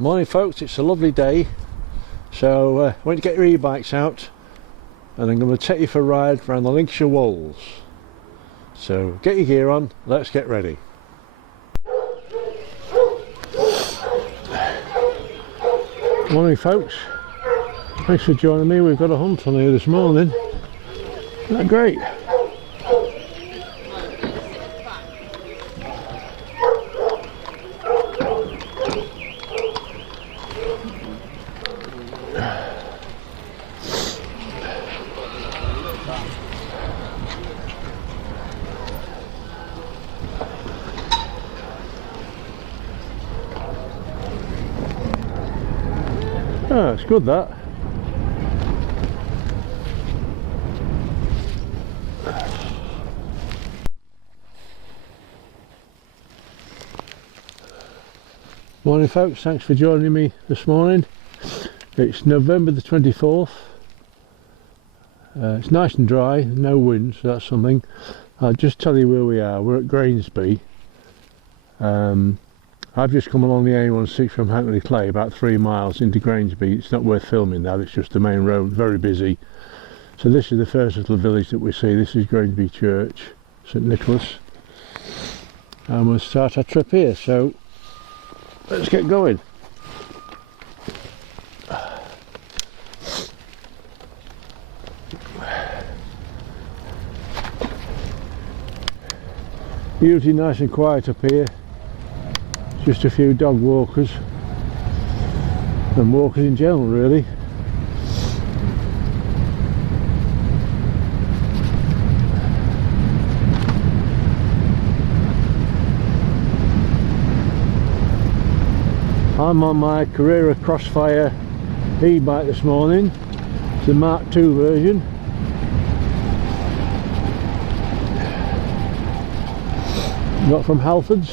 Morning folks, it's a lovely day, so I want to get your e-bikes out and I'm going to take you for a ride around the Lincolnshire Wolds. So get your gear on, let's get ready. Morning folks, thanks for joining me. We've got a hunt on here this morning. Isn't that great? Oh, it's good that. Morning folks, thanks for joining me this morning. It's November the 24th. It's nice and dry, no wind, so that's something. I'll just tell you where we are. We're at Granby. I've just come along the A16 from Hackney Clay, about 3 miles into Granby. It's not worth filming that, it's just the main road, very busy. So this is the first little village that we see. This is Granby Church, St Nicholas. And we'll start our trip here, so let's get going. Usually nice and quiet up here. Just a few dog walkers and walkers in general really. I'm on my Carrera Crossfire e-bike this morning. It's the Mark II version. Got from Halfords.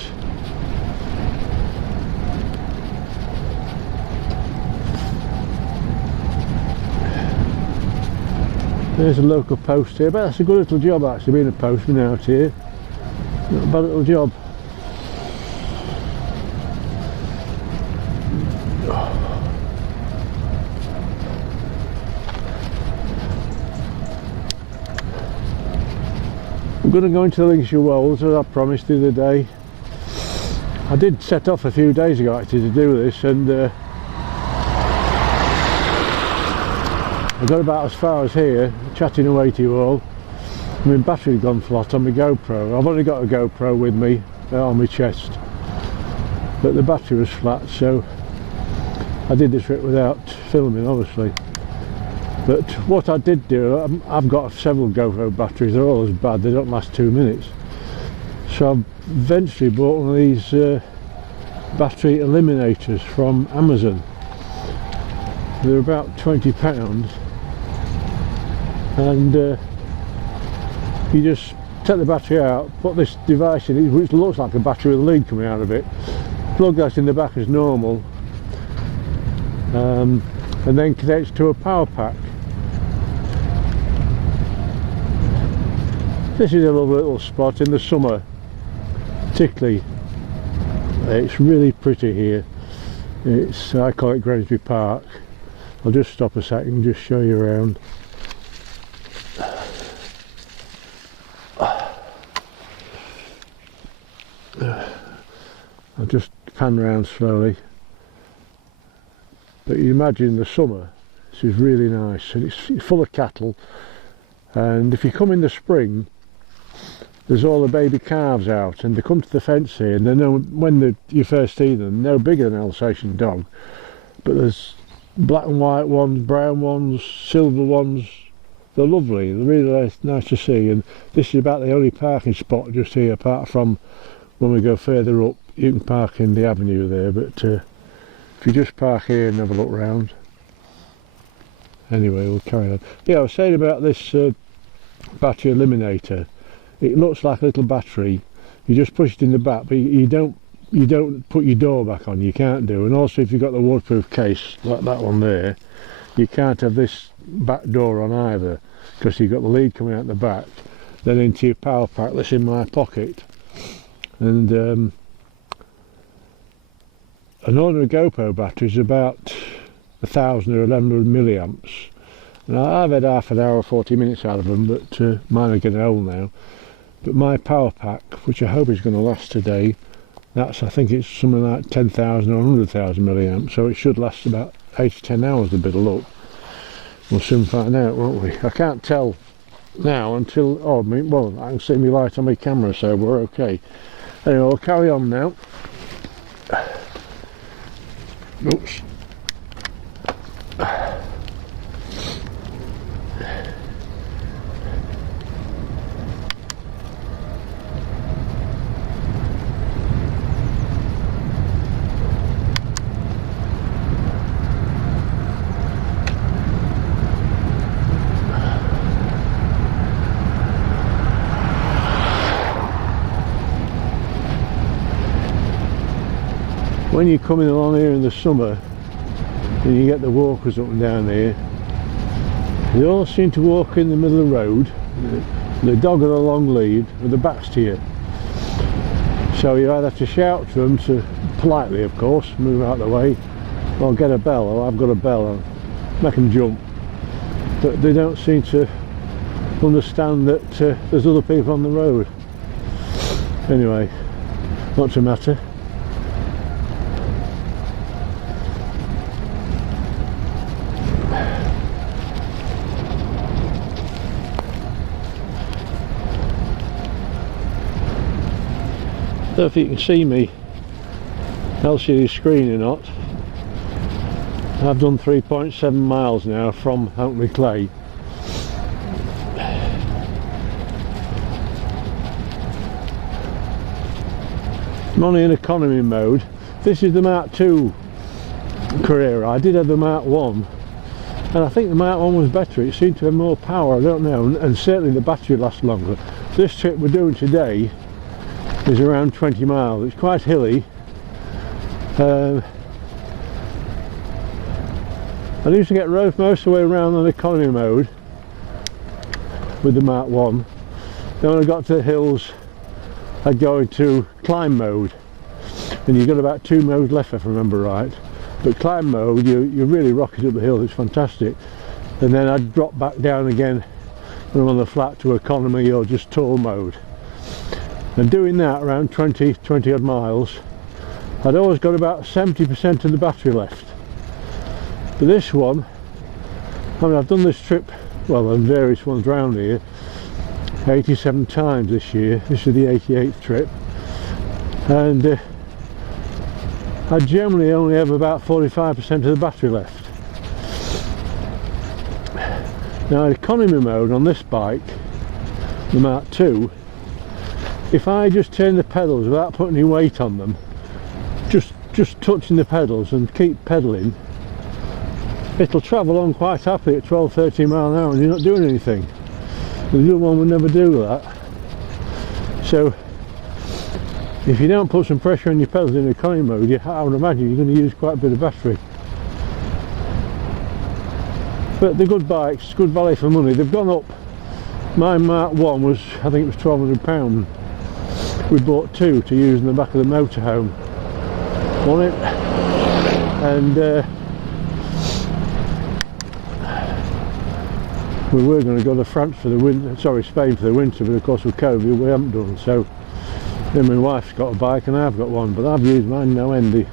There's a local post here, but that's a good little job actually, being a postman out here. Not a bad little job. I'm going to go into the Lincolnshire Wolds as I promised the other day. I did set off a few days ago actually to do this, and I got about as far as here, chatting away to you all. My battery had gone flat on my GoPro. I've only got a GoPro with me on my chest, but the battery was flat, so I did this trip without filming obviously. But what I did do, I've got several GoPro batteries, they're all as bad, they don't last 2 minutes. So I've eventually bought one of these battery eliminators from Amazon. They're about £20, and you just take the battery out, put this device in it, which looks like a battery with a lead coming out of it, plug that in the back as normal, and then connect to a power pack. This is a lovely little spot in the summer, particularly. It's really pretty here. I call it Granby Park. I'll just stop a second and just show you around. I'll just pan around slowly. But you imagine the summer, this is really nice, and it's full of cattle. And if you come in the spring, there's all the baby calves out, and they come to the fence here, and they know when you first see them, no bigger than an Alsatian dog, but there's black and white ones, brown ones, silver ones. They're lovely, they're really nice to see. And this is about the only parking spot just here, apart from when we go further up you can park in the avenue there, but if you just park here and have a look round. Anyway, we'll carry on. Yeah, I was saying about this battery eliminator. It looks like a little battery. You just push it in the back, but you don't put your door back on. You can't do. And also, if you've got the waterproof case like that one there, you can't have this back door on either, because you've got the lead coming out the back, then into your power pack that's in my pocket. And an ordinary GoPro battery is about 1000 or 1100 milliamps. Now I've had half an hour or 40 minutes out of them, but mine are getting old now. But my power pack, which I hope is going to last today, that's, I think it's something like 10,000 or 100,000 milliamps, so it should last about 8 to 10 hours with a bit of luck. We'll soon find out, won't we? I can't tell now until, oh, I mean, well, I can see my light on my camera, so we're okay. Anyway, I'll carry on now. Oops. When you're coming along here in the summer and you get the walkers up and down here, they all seem to walk in the middle of the road. The dog on a long lead with the backs to you. So you either have to shout to them, to politely of course, move out of the way, or get a bell. Oh, I've got a bell, and make them jump. But they don't seem to understand that there's other people on the road. Anyway, not to matter. I don't know if you can see me LCD screen or not. I've done 3.7 miles now from Huntley Clay. I'm only in economy mode. This is the Mark II Carrera. I did have the Mark 1, and I think the Mark 1 was better. It seemed to have more power, I don't know, and certainly the battery lasts longer. This trip we're doing today is around 20 miles. It's quite hilly. I used to get most of the way around on economy mode with the Mark 1. Then when I got to the hills, I'd go into climb mode, and you've got about 2 modes left if I remember right. But climb mode, you really rocket up the hill. It's fantastic. And then I'd drop back down again when I'm on the flat to economy or just tour mode. And doing that around 20 odd miles, I'd always got about 70% of the battery left. But this one, I mean, I've done this trip, well, on various ones around here, 87 times this year. This is the 88th trip, and I generally only have about 45% of the battery left. Now, in economy mode on this bike, the Mark II, if I just turn the pedals without putting any weight on them, just touching the pedals and keep pedaling, it'll travel on quite happily at 12-13 miles an hour and you're not doing anything. The other one would never do that. So if you don't put some pressure on your pedals in economy mode, I would imagine you're going to use quite a bit of battery. But they're good bikes, good value for money. They've gone up. My Mark 1 was, I think it was £1,200. We bought 2 to use in the back of the motorhome on it, and we were going to go to France for the winter, sorry, Spain for the winter, but of course with COVID we haven't done. So then my wife's got a bike and I've got one, but I've used mine no end.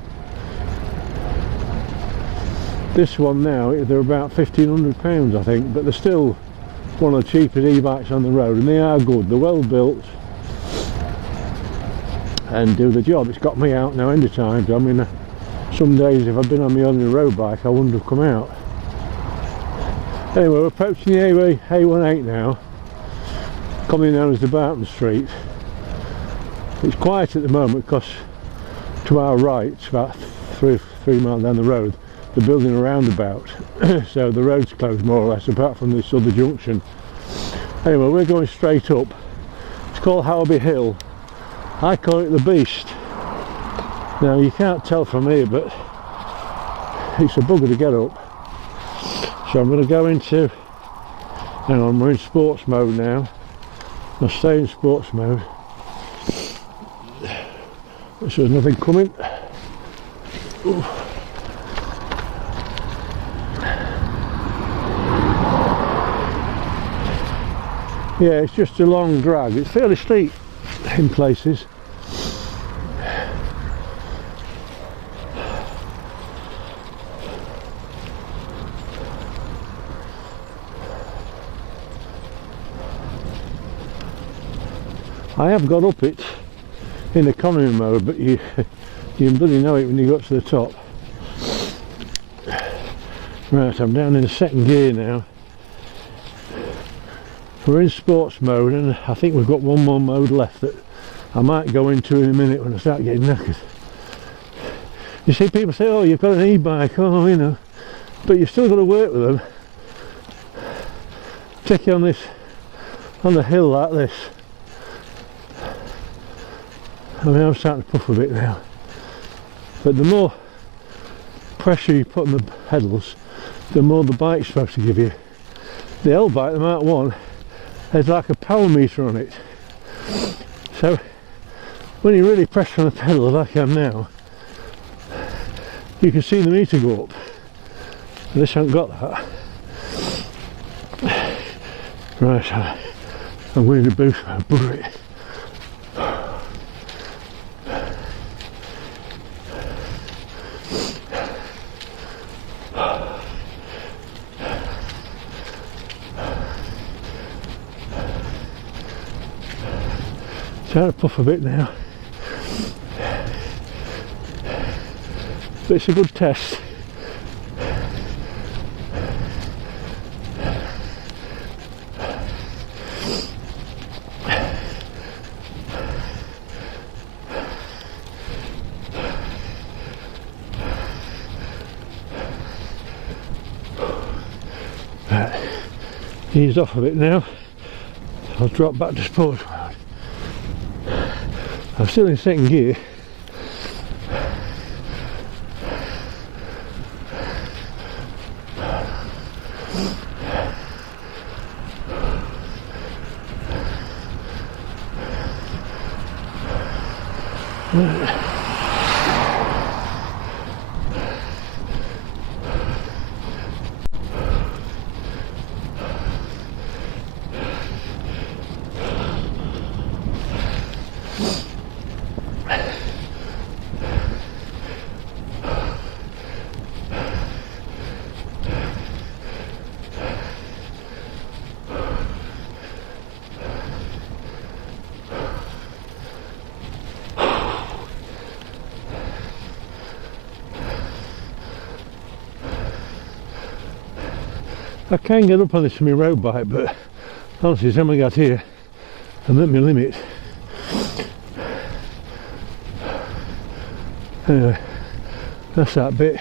This one now, they're about £1,500 I think, but they're still one of the cheapest e-bikes on the road, and they are good. They're well built and do the job. It's got me out now any times. I mean, some days if I'd been on my ordinary road bike I wouldn't have come out. Anyway, we're approaching the A18 now, commonly known as the Barton Street. It's quiet at the moment because to our right, about three miles down the road, they're building a roundabout. So the road's closed more or less, apart from this other junction. Anyway, we're going straight up. It's called Howby Hill. I call it the Beast. Now you can't tell from here, but it's a bugger to get up. So I'm going to go into, hang on, we're in sports mode now. I'll stay in sports mode. So there's nothing coming. Ooh. Yeah, it's just a long drag. It's fairly steep in places. I have got up it in economy mode, but you bloody know it when you got to the top. Right, I'm down in second gear now. We're in sports mode, and I think we've got one more mode left that I might go into in a minute when I start getting knackered. You see, people say, oh, you've got an e-bike, oh, you know, but you've still got to work with them. Take you on this, on the hill like this. I mean, I'm starting to puff a bit now. But the more pressure you put on the pedals, the more the bike's supposed to give you. The L-bike, the Mark 1, there's like a power meter on it. So when you really press on the pedal like I am now, you can see the meter go up. This hasn't got that. Right, I'm going to boost my bugger it. Trying to puff a bit now, but it's a good test. Right, eased off a bit now. I'll drop back to sports mode. I'm still in second gear. I can get up on this with my road bike, but honestly, the time I got here, I'm at my limit. Anyway, that's that bit.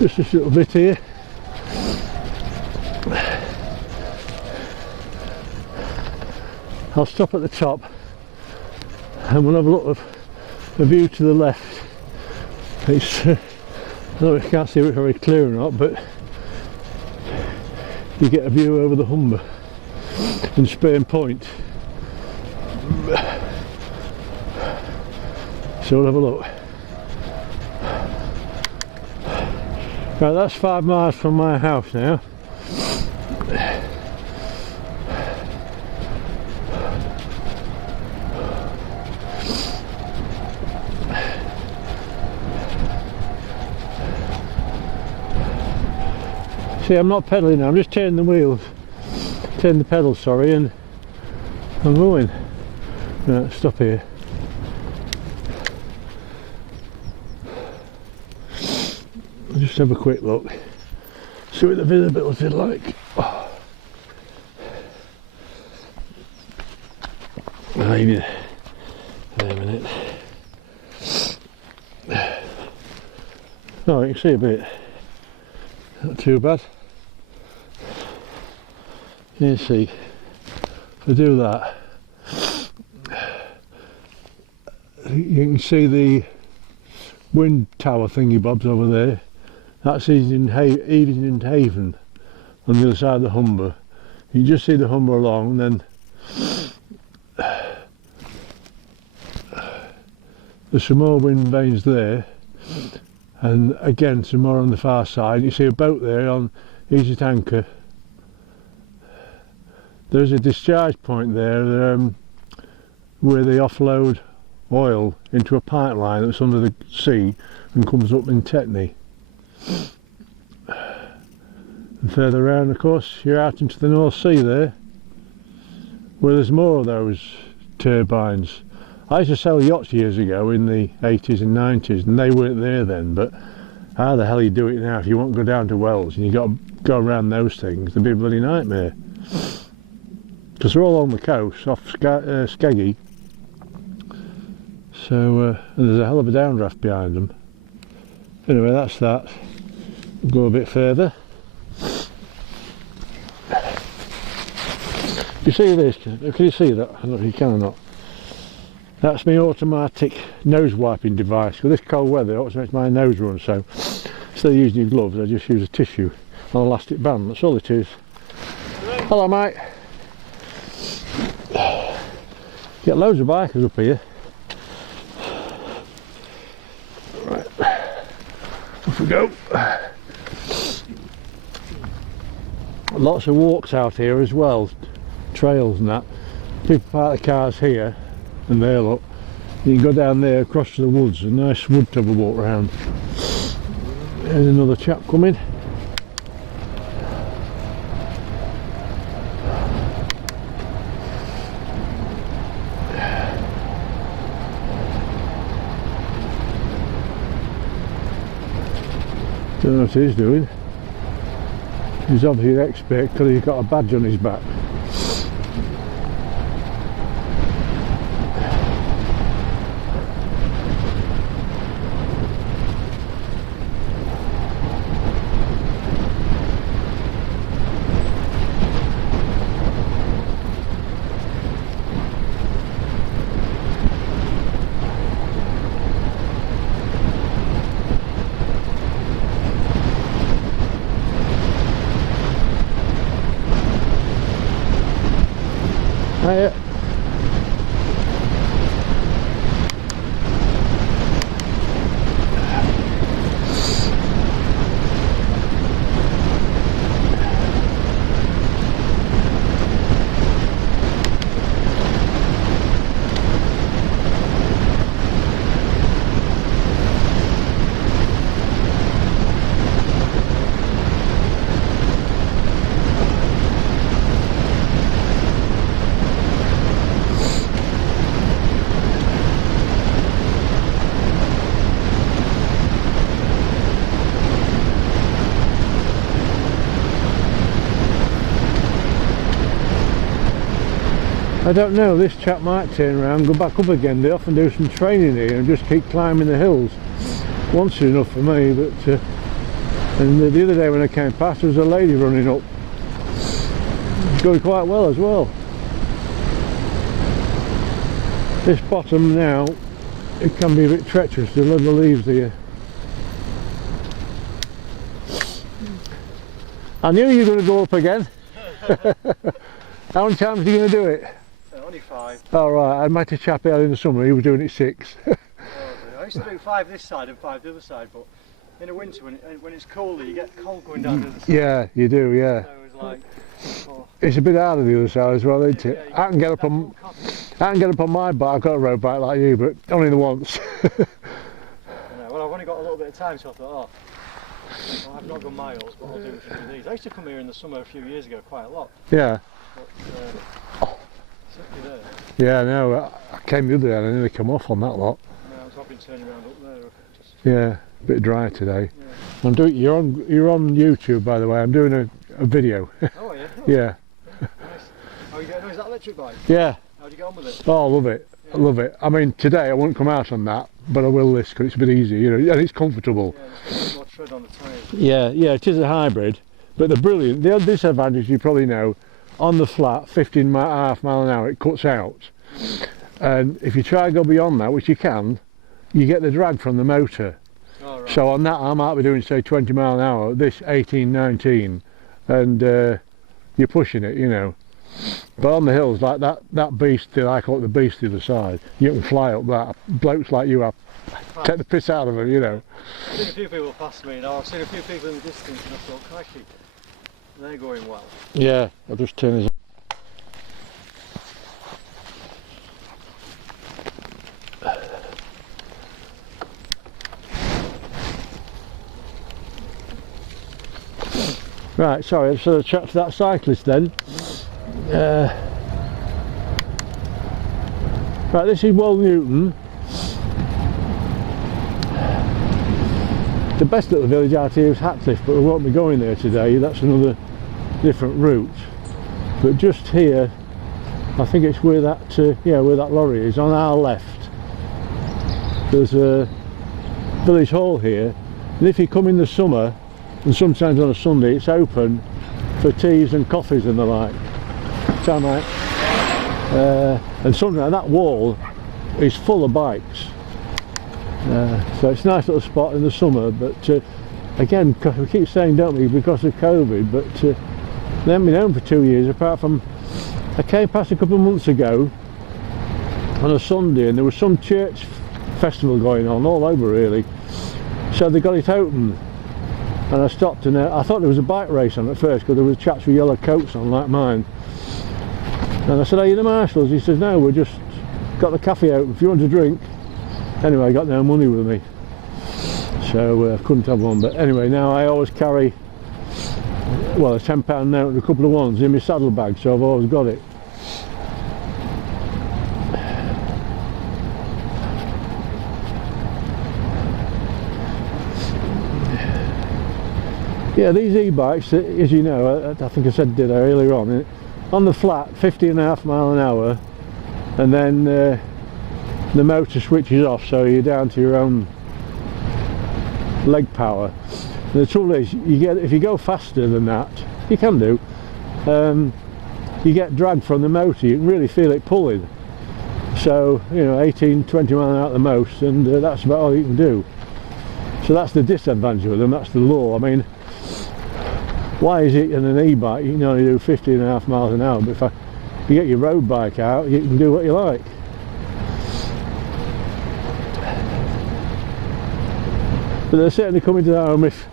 Just this little bit here. I'll stop at the top and we'll have a look at the view to the left. It's, I don't know if you can't see it very clear or not, but you get a view over the Humber and Spain Point. So we'll have a look. Right, that's 5 miles from my house now. See, I'm not pedalling now, I'm just turning the wheels, turning the pedals, sorry, and I'm going. Right, stop here. I'll just have a quick look, see what the visibility is like. Oh. Wait a minute. Oh, you can see a bit. Not too bad. You see, if I do that, you can see the wind tower thingy bobs over there. That's Easington Haven on the other side of the Humber. You just see the Humber along, and then there's some more wind vanes there, and again some more on the far side. You see a boat there on Easy Tanker. There's a discharge point there where they offload oil into a pipeline that's under the sea and comes up in Tetney. And further around, of course, you're out into the North Sea there, where there's more of those turbines. I used to sell yachts years ago in the 80s and 90s, and they weren't there then, but how the hell you do it now if you want to go down to Wells and you've got to go around those things? It'd be a bloody nightmare. Because they're all on the coast, off Skeggy. So, and there's a hell of a downdraft behind them. Anyway, that's that. We'll go a bit further. You see this? Can you see that? I don't know if you can or not. That's my automatic nose wiping device. With this cold weather, it always makes my nose run, so instead of using your gloves, I just use a tissue on an elastic band. That's all it is. Hello, mate. Get loads of bikers up here. Right, off we go. Lots of walks out here as well, trails and that. People park the cars here and there, look. You can go down there across to the woods, a nice wood to have a walk around. There's another chap coming. Don't know what he's doing. He's obviously an expert because he's got a badge on his back. Hiya. I don't know, this chap might turn around, go back up again. They often do some training here and just keep climbing the hills. Once is enough for me, but and the other day when I came past there was a lady running up. It's going quite well as well. This bottom now, it can be a bit treacherous, there's a lot of leaves here. I knew you were going to go up again. How many times are you going to do it? Only 5. Oh right, I met a chap out in the summer, he was doing it 6. I used to do 5 this side and 5 the other side, but in the winter when it's colder you get cold going down the other side. Yeah, you do, yeah. So it was like, it's a bit harder the other side as well, isn't it? Yeah, I can get up on my bike, I've got a road bike like you, but only the once. Well, I've only got a little bit of time, so I thought, well, I've not done miles, but I'll do a few of these. I used to come here in the summer a few years ago quite a lot. Yeah. But, there. Yeah, no, I came the other day and I nearly come off on that lot. No, I've been turning around up there. Just... Yeah, a bit dry today. Yeah. You're on YouTube, by the way. I'm doing a video. Oh yeah. Oh, yeah. Nice. Oh, is that electric bike? Yeah. How do you get on with it? Oh, I love it. Yeah. I love it. I mean, today I won't come out on that, but I will this because it's a bit easier, you know, and it's comfortable. Yeah, there's a bit more tread on the tyres. Yeah, it is a hybrid, but they're brilliant. The other disadvantage you probably know, on the flat, 15.5 mile an hour, it cuts out. And if you try to go beyond that, which you can, you get the drag from the motor. Oh, right. So on that I might be doing say 20 mile an hour, this 18, 19, and you're pushing it, you know. But on the hills, like that beast, I call it the beast the other side, you can fly up that. Blokes like you have, take the piss out of them, you know. I've seen a few people pass me now, I've seen a few people in the distance and I thought, crikey, they're going well. Yeah, I'll just turn this. Right, sorry, so I'll chat to that cyclist then. Right, this is Wold Newton. The best little village out here is Hatcliffe, but we won't be going there today. That's another different route. But just here, I think it's where that where that lorry is, on our left. There's a village hall here, and if you come in the summer, and sometimes on a Sunday, it's open for teas and coffees and the like. So, mate, and something like that wall is full of bikes. So it's a nice little spot in the summer, but again, we keep saying, don't we, because of COVID, but they haven't been home for 2 years, apart from, I came past a couple of months ago on a Sunday and there was some church festival going on all over really, so they got it open. And I stopped and I thought there was a bike race on at first because there was chaps with yellow coats on like mine. And I said, are you the marshals? He says, no, we just got the cafe out if you want a drink. Anyway, I got no money with me, so I couldn't have one. But anyway, now I always carry, well, a £10 note and a couple of ones in my saddle bag, so I've always got it. Yeah, these e-bikes, as you know, I think I said did earlier on the flat, 50.5 miles an hour, and then the motor switches off, so you're down to your own leg power. And the trouble is, if you go faster than that, you can do, you get drag from the motor. You can really feel it pulling. So, you know, 18, 20 miles an hour at the most, and that's about all you can do. So that's the disadvantage of them, that's the law. I mean, why is it in an e-bike you can only do 50.5 miles an hour, but if you get your road bike out, you can do what you like. But they're certainly coming to home if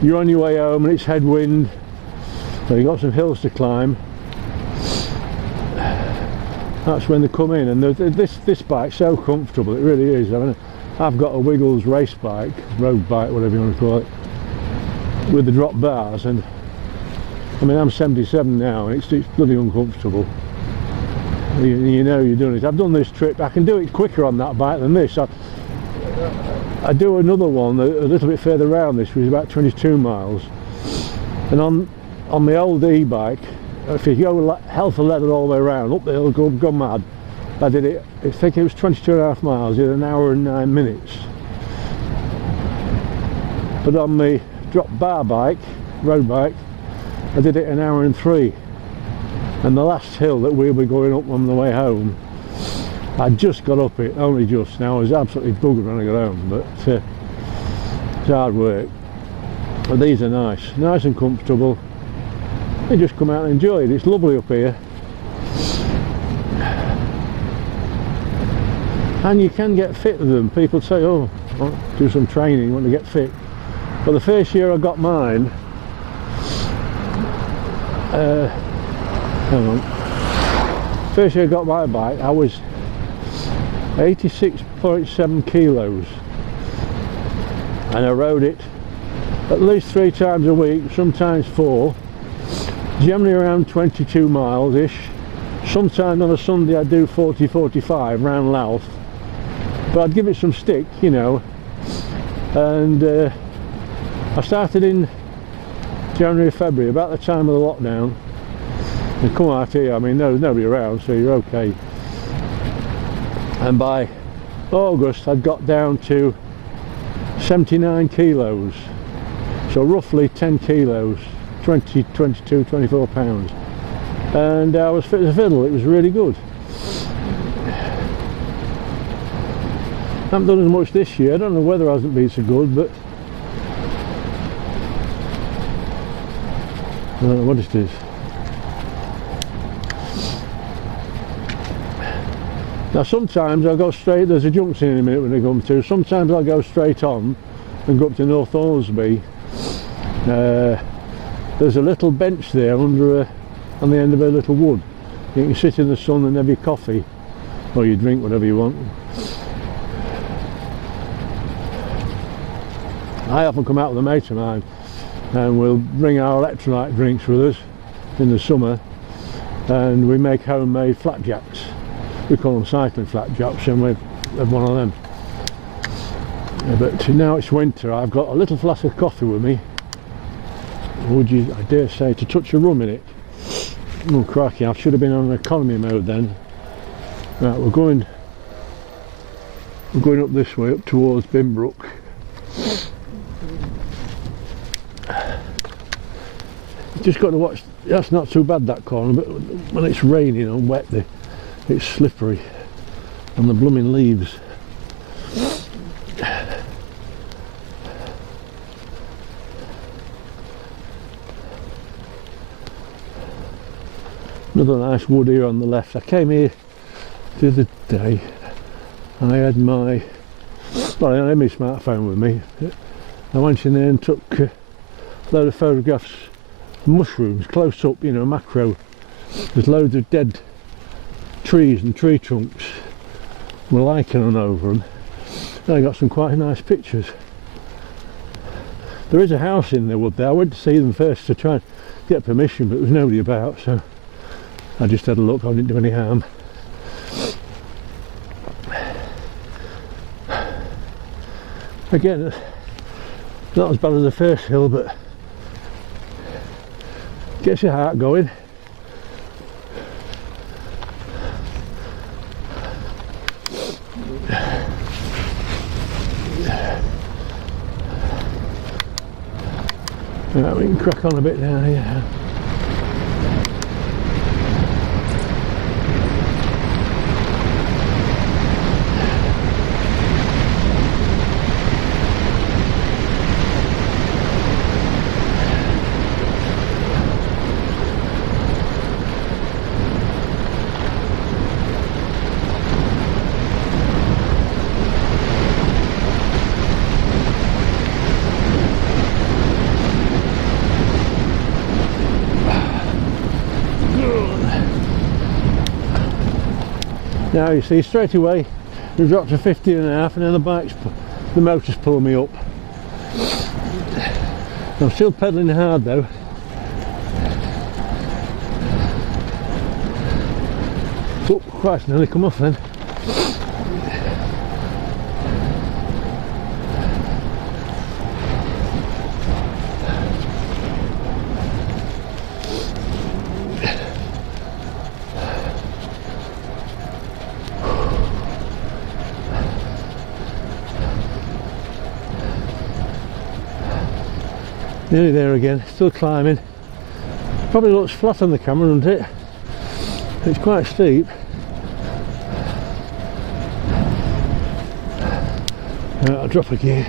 you're on your way home and it's headwind, so you've got some hills to climb. That's when they come in, and this bike's so comfortable, it really is. I mean, I've got a Wiggles race bike, road bike, whatever you want to call it, with the drop bars, and I mean, I'm 77 now and it's bloody uncomfortable. You know you're doing it. I've done this trip, I can do it quicker on that bike than this. I do another one a little bit further around this, which is about 22 miles, and on my old e-bike, if you go hell for leather all the way around, up the hill, go mad. I did it, I think it was 22.5 miles in 1 hour and 9 minutes. But on my drop bar bike, road bike, I did it 1 hour and 3. And the last hill that we'll be going up on the way home, I just got up it, only just. Now I was absolutely buggered when I got home, but it's hard work. But these are nice and comfortable. You just come out and enjoy it. It's lovely up here, and you can get fit with them. People say, oh, I'll do some training when to get fit. But the first year I got mine, hang on, first year I got my bike, I was 86.7 kilos, and I rode it at least 3 times a week, sometimes 4, generally around 22 miles ish. Sometimes on a Sunday I'd do 40-45 round Louth, but I'd give it some stick, you know. And I started in January, February, about the time of the lockdown, and come out here, I mean, there's nobody around, so you're okay. And by August I'd got down to 79 kilos, so roughly 10 kilos, 20, 22, 24 pounds, and I was fit as a fiddle. It was really good. I haven't done as much this year. I don't know whether it hasn't been so good, but don't know what it is. Now sometimes I'll go straight, there's a junction in a minute when I come to, sometimes I'll go straight on and go up to North Ormsby. There's a little bench there on the end of a little wood. You can sit in the sun and have your coffee, or you drink, whatever you want. I often come out with a mate of mine and we'll bring our electrolyte drinks with us in the summer, and we make homemade flapjacks. We call them cycling flapjacks, and we have one of them. But now it's winter, I've got a little flask of coffee with me. Would you, I dare say, to touch of rum in it. Oh crikey, I should have been on economy mode then. Right, we're going up this way, up towards Binbrook. Just got to watch, that's not too bad, that corner, but when it's raining and wet, it's slippery, and the blooming leaves. Another nice wood here on the left. I came here the other day, I had my, well, I had my smartphone with me. I went in there and took a load of photographs of mushrooms, close up, you know, macro. There's loads of dead trees and tree trunks with lichen on over them. And I got some quite nice pictures. There is a house in the wood there. I went to see them first to try and get permission, but there was nobody about, so I just had a look. I didn't do any harm. Again, not as bad as the first hill, but gets your heart going. Right, we can crack on a bit down here. Now you see, straight away we dropped to 15.5, and then the motor's pulling me up. I'm still pedalling hard though. Oh Christ, nearly come off then. Nearly there again, still climbing. Probably looks flat on the camera, doesn't it? It's quite steep. Right, I'll drop a gear.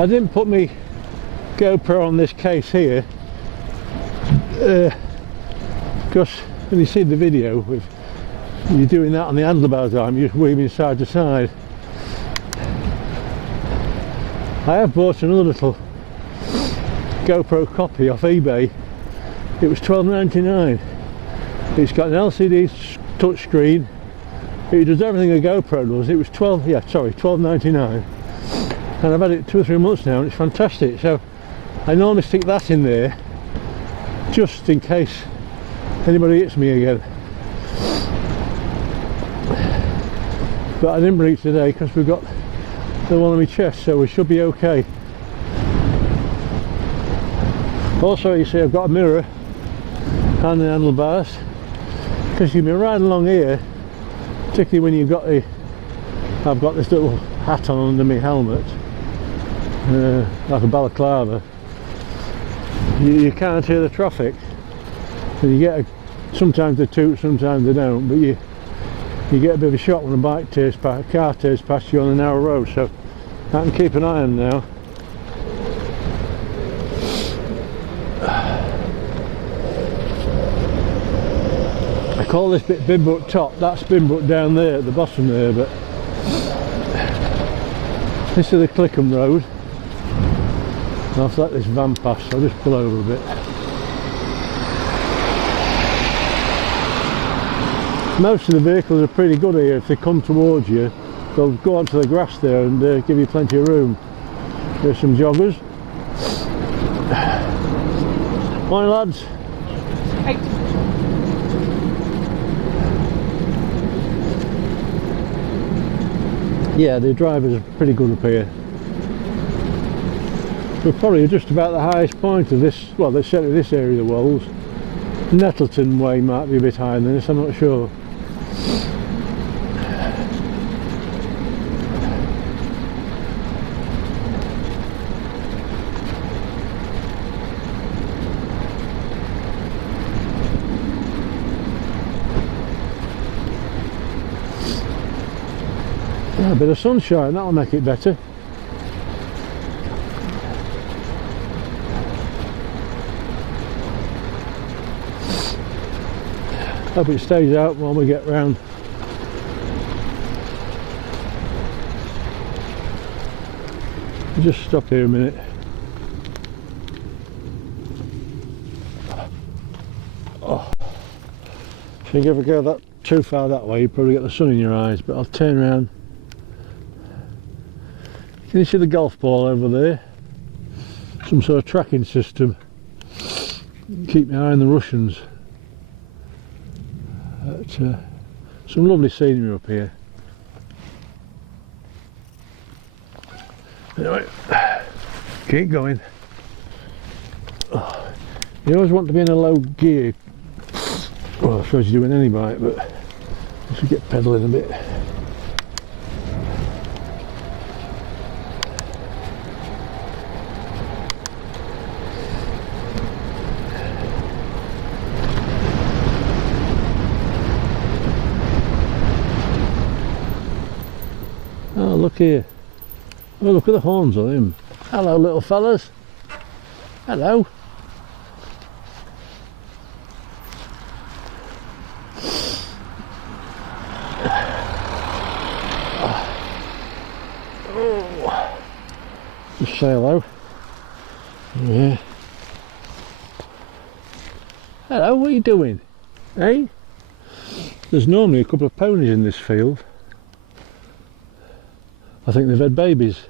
I didn't put my GoPro on this case here because when you see the video, if you're doing that on the handlebars arm, you're weaving side to side. I have bought another little GoPro copy off eBay. It was $12.99. It's got an LCD touchscreen. It does everything a GoPro does. It was $12.99. And I've had it 2 or 3 months now, and it's fantastic. So I normally stick that in there just in case anybody hits me again. But I didn't bring it today because we've got the one on my chest, so we should be okay. Also, you see, I've got a mirror and the handlebars, because you can be riding along here particularly when you've got I've got this little hat on under my helmet, like a balaclava. You can't hear the traffic, and you get sometimes they toot, sometimes they don't, but you get a bit of a shock when a car tears past you on a narrow road, so I can keep an eye on now. I call this bit Binbrook Top, that's Binbrook down there at the bottom there, but this is the Clickham Road. I'll let this van pass, so I'll just pull over a bit. Most of the vehicles are pretty good here. If they come towards you, they'll go onto the grass there and give you plenty of room. There's some joggers. Morning, lads. Hey. Yeah, the drivers are pretty good up here. We're probably just about the highest point of this, well, certainly this area of the Wolds. Nettleton Way might be a bit higher than this, I'm not sure. Yeah, a bit of sunshine, that'll make it better. Hope it stays out while we get round. Just stop here a minute. Oh. If you ever go too far that way, you probably get the sun in your eyes, but I'll turn around. Can you see the golf ball over there? Some sort of tracking system. Keep my eye on the Russians. But, some lovely scenery up here. Anyway, keep going. Oh, you always want to be in a low gear. Well, I suppose you do in any bike, but I should get pedalling a bit. Oh, look here. Oh, look at the horns on him. Hello, little fellas. Hello. Oh. Just say hello. Yeah. Hello, what are you doing? Hey? There's normally a couple of ponies in this field. I think they've had babies.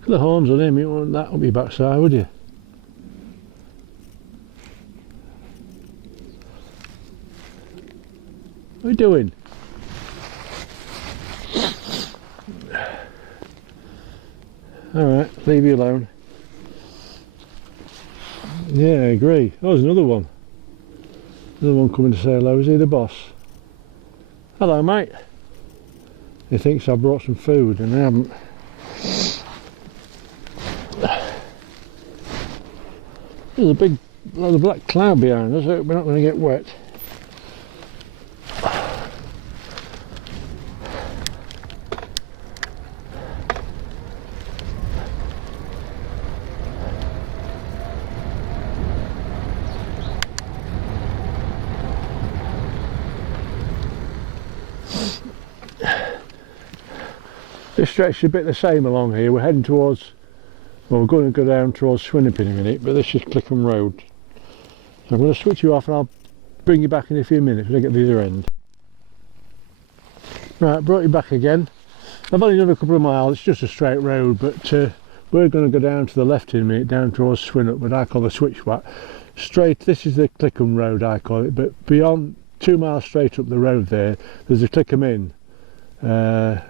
Look at the horns on him, you wouldn't want that up your backside, would you? What are you doing? Alright, leave you alone. Yeah, I agree. Oh, there's another one. Another one coming to say hello. Is he the boss? Hello, mate. He thinks I brought some food and I haven't. There's a big lot of black cloud behind us, so we're not going to get wet. This stretch is a bit the same along here. We're heading towards, well, we're going to go down towards Swinnock in a minute, but this is Clickham Road. So I'm going to switch you off and I'll bring you back in a few minutes when I get to the other end. Right, brought you back again. I've only done a couple of miles, it's just a straight road, but we're going to go down to the left in a minute, down towards Swinnock, what I call the switchback. Straight, this is the Clickham Road I call it, but beyond 2 miles straight up the road there, there's a Clickham Inn.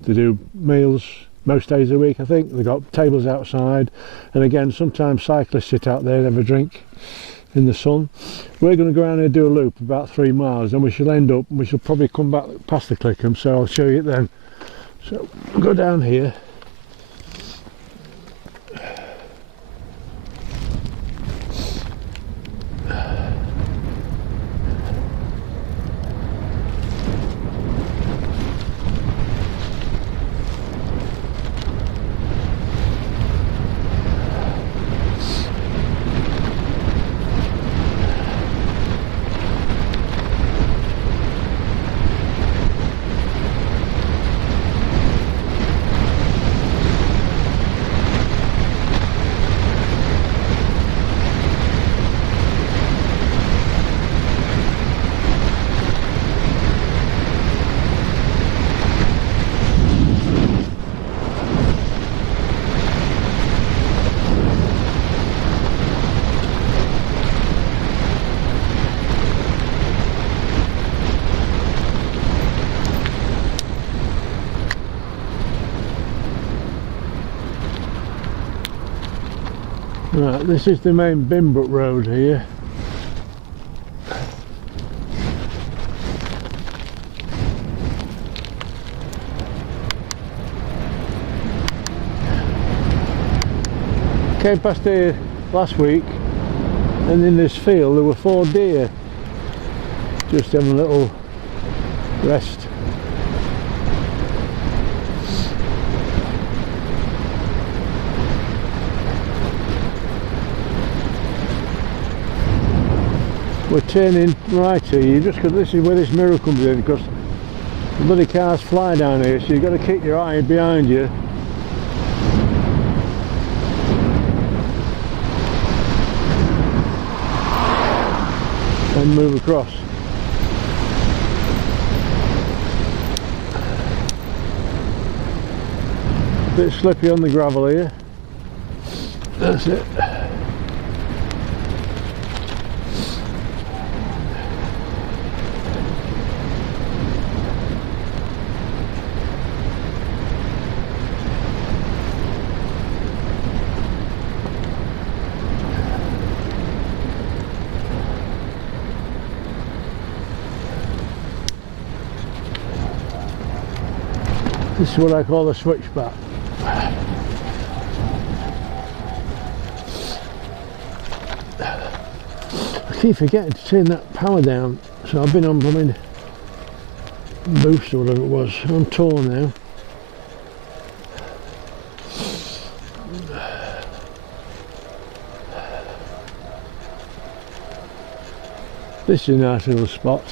They do meals most days of the week, I think. They've got tables outside, and again sometimes cyclists sit out there and have a drink. in the sun. We're going to go around here and do a loop about 3 miles, and we shall probably come back past the Clickham, so I'll show you it then. So we'll go down here. Right, this is the main Bimbrook road here. Came past here last week, and in this field there were 4 deer just having a little rest. We're turning right here, just because this is where this mirror comes in, because the bloody cars fly down here, so you've got to keep your eye behind you. And move across. Bit slippy on the gravel here. That's it. This is what I call a switchback. I keep forgetting to turn that power down, so I've been on blooming boost or whatever it was. I'm torn now. This is a nice little spot.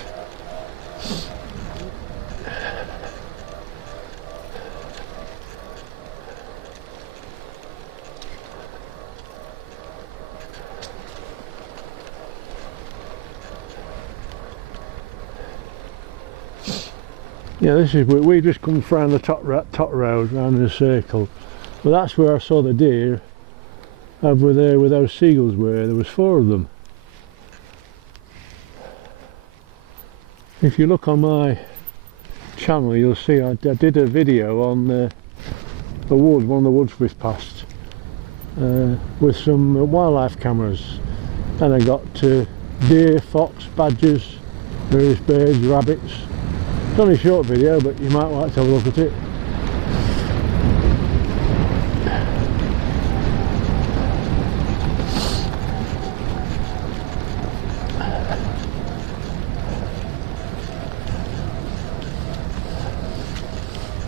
Yeah, this is where we just come round the top road, round in a circle. But that's where I saw the deer over there where those seagulls were. There was 4 of them. If you look on my channel, you'll see I did a video on the woods, one of the woods we've passed, with some wildlife cameras, and I got deer, fox, badgers, various birds, rabbits. It's only a short video, but you might like to have a look at it.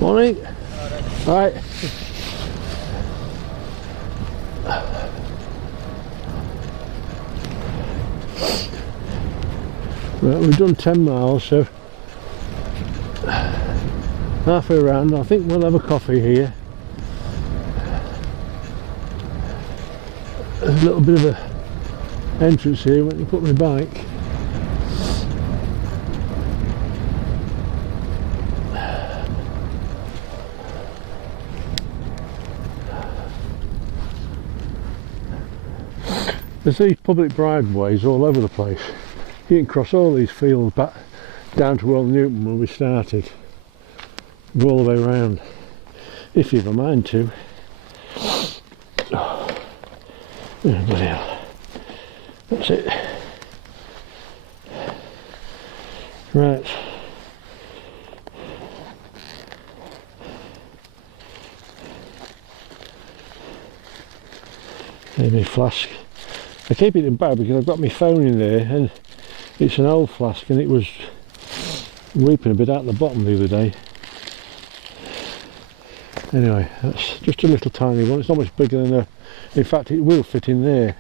Morning. Right. Right, we've done 10 miles, so halfway around. I think we'll have a coffee here. There's a little bit of a entrance here when you put my bike. There's these public driveways all over the place. You can cross all these fields back down to Well Newton where we started. Go all the way around, if you've a mind to. Oh, bloody hell. That's it. Right. There's my flask. I keep it in bag because I've got my phone in there and it's an old flask and it was weeping a bit out the bottom the other day. Anyway, that's just a little tiny one. It's not much bigger than a... In fact, it will fit in there.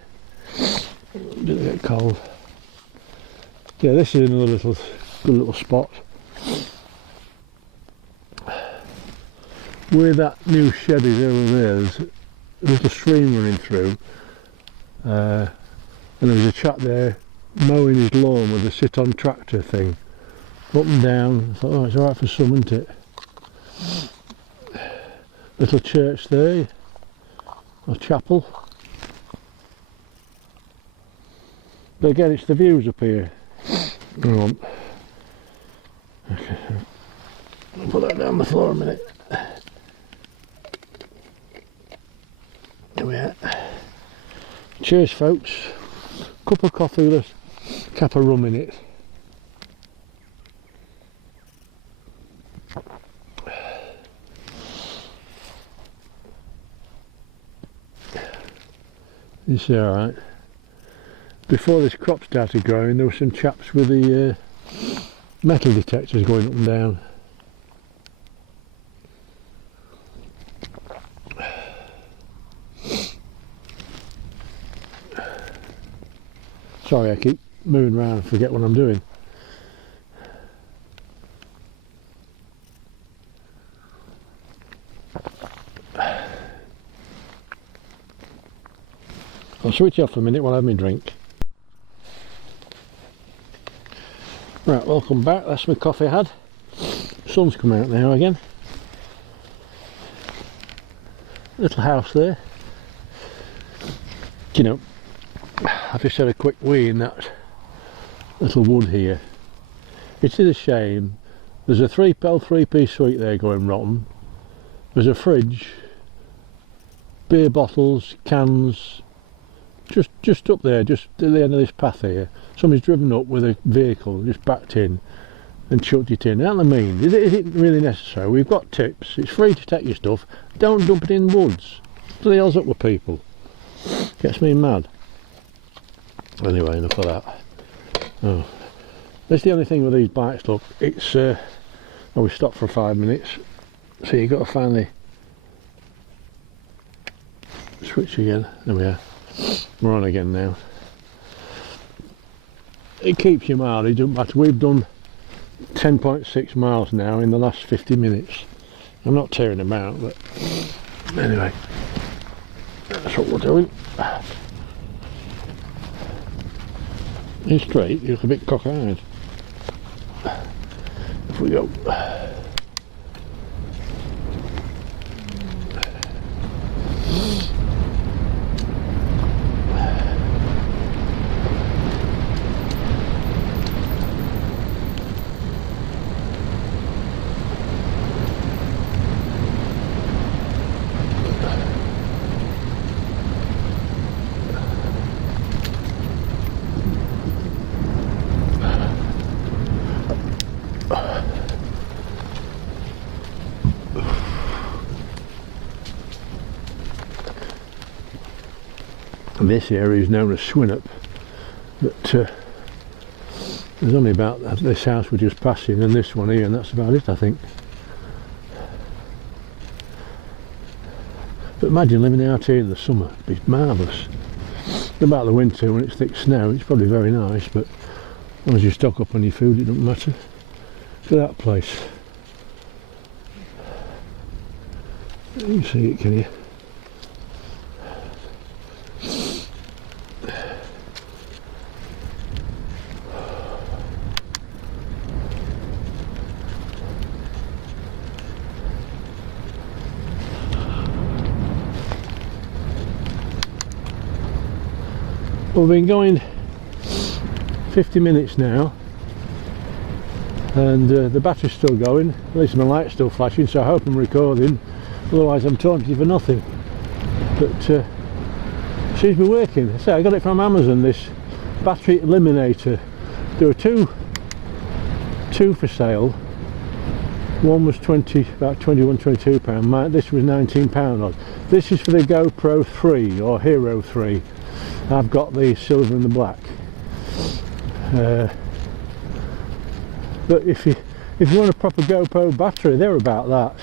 Didn't get cold. Yeah, this is another little good little spot. Where that new shed is over there, there's a little stream running through. And there was a chap there mowing his lawn with a sit-on tractor thing. Up and down. I thought, oh, it's alright for some, isn't it? Little church there, or chapel. But again, it's the views up here. Hang on. Okay. I'll put that down the floor a minute. There we are. Cheers, folks. Cup of coffee with a cap of rum in it. You see, alright. Before this crop started growing, there were some chaps with the metal detectors going up and down. Sorry, I keep moving around and forget what I'm doing. I'll switch off for a minute while I have my drink. Right, welcome back. That's my coffee I had. Sun's come out now again. Little house there. You know, I've just had a quick wee in that little wood here. It is a shame. There's a three-piece suite there going rotten. There's a fridge, beer bottles, cans, just up there, just at the end of this path here. Somebody's driven up with a vehicle, just backed in and chucked it in. You know what I mean? Is it really necessary? We've got tips. It's free to take your stuff. Don't dump it in the woods. What the hell's up with people? Gets me mad. Anyway, enough of that. Oh, that's the only thing with these bikes. Look, it's oh, we stopped for 5 minutes, so you've got to find the switch again. There we are. We're on again now. It keeps you mild. It doesn't matter. We've done 10.6 miles now in the last 50 minutes. I'm not tearing them out, but anyway, that's what we're doing. You're straight, you look a bit cock-eyed. If we go. This area is known as Swinnup, but there's only about this house we're just passing and this one here, and that's about it, I think. But imagine living out here in the summer. It'd be marvellous. About the winter when it's thick snow, it's probably very nice, but as long as you stock up on your food, it doesn't matter. Look at that place. You can see it, can you? We've been going 50 minutes now and the battery's still going, at least my light's still flashing, so I hope I'm recording, otherwise I'm talking for nothing. But seems to be working. So I got it from Amazon, this battery eliminator. There were two for sale. One was about 21, 22 pound. This was 19 pound odd. This is for the GoPro 3 or Hero 3. I've got the silver and the black. But if you want a proper GoPro battery, they're about that.